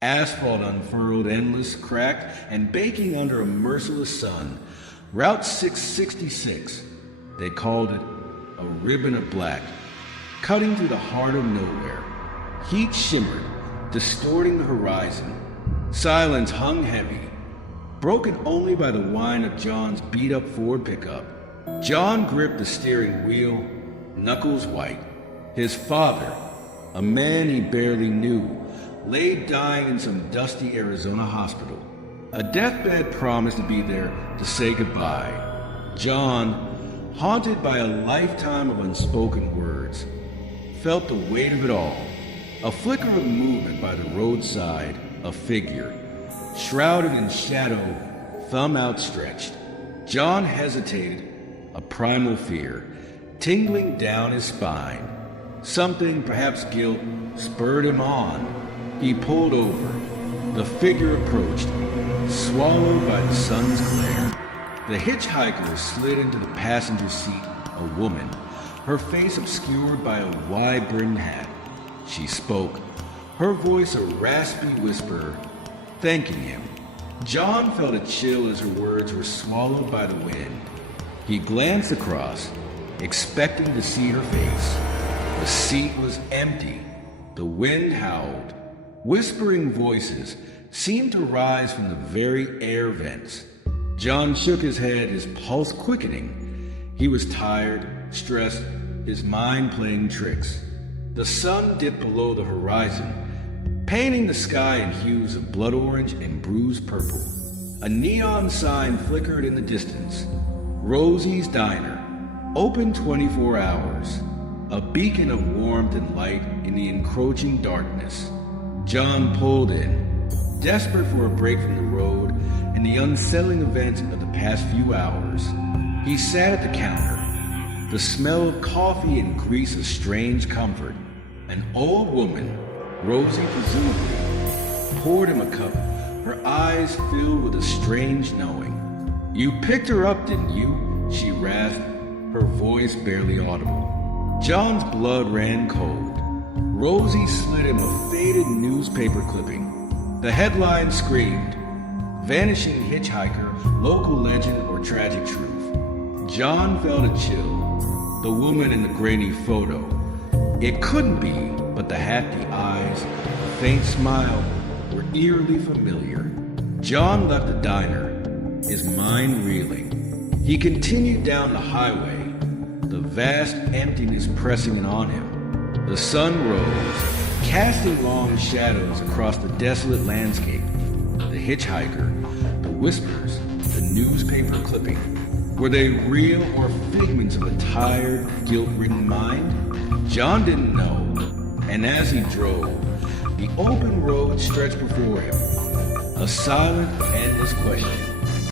Asphalt unfurled, endless, cracked, and baking under a merciless sun. Route 666. They called it a ribbon of black, cutting through the heart of nowhere. Heat shimmered, distorting the horizon. Silence hung heavy, broken only by the whine of John's beat-up Ford pickup. John gripped the steering wheel, knuckles white. His father, a man he barely knew, lay dying in some dusty Arizona hospital. A deathbed promised to be there to say goodbye. John, haunted by a lifetime of unspoken words, felt the weight of it all. A flicker of movement by the roadside, a figure, shrouded in shadow, thumb outstretched. John hesitated, a primal fear tingling down his spine. Something, perhaps guilt, spurred him on. He pulled over. The figure approached, swallowed by the sun's glare. The hitchhiker slid into the passenger seat, a woman, her face obscured by a wide-brimmed hat. She spoke, her voice a raspy whisper, thanking him. John felt a chill as her words were swallowed by the wind. He glanced across, expecting to see her face. The seat was empty. The wind howled. Whispering voices seemed to rise from the very air vents. John shook his head, his pulse quickening. He was tired, stressed, his mind playing tricks. The sun dipped below the horizon, painting the sky in hues of blood orange and bruised purple. A neon sign flickered in the distance. Rosie's Diner, open 24 hours. A beacon of warmth and light in the encroaching darkness. John pulled in, desperate for a break from the road and the unsettling events of the past few hours. He sat at the counter, the smell of coffee and grease a strange comfort. An old woman, Rosie presumably, poured him a cup, her eyes filled with a strange knowing. "You picked her up, didn't you?" she rasped, her voice barely audible. John's blood ran cold. Rosie slid him a faded newspaper clipping. The headline screamed, "Vanishing Hitchhiker, Local Legend or Tragic Truth." John felt a chill. The woman in the grainy photo. It couldn't be, but the hat, the eyes, the faint smile were eerily familiar. John left the diner, his mind reeling. He continued down the highway, the vast emptiness pressing in on him. The sun rose, casting long shadows across the desolate landscape. The hitchhiker, the whispers, the newspaper clipping. Were they real or figments of a tired, guilt-ridden mind? John didn't know, and as he drove, the open road stretched before him. A silent, endless question.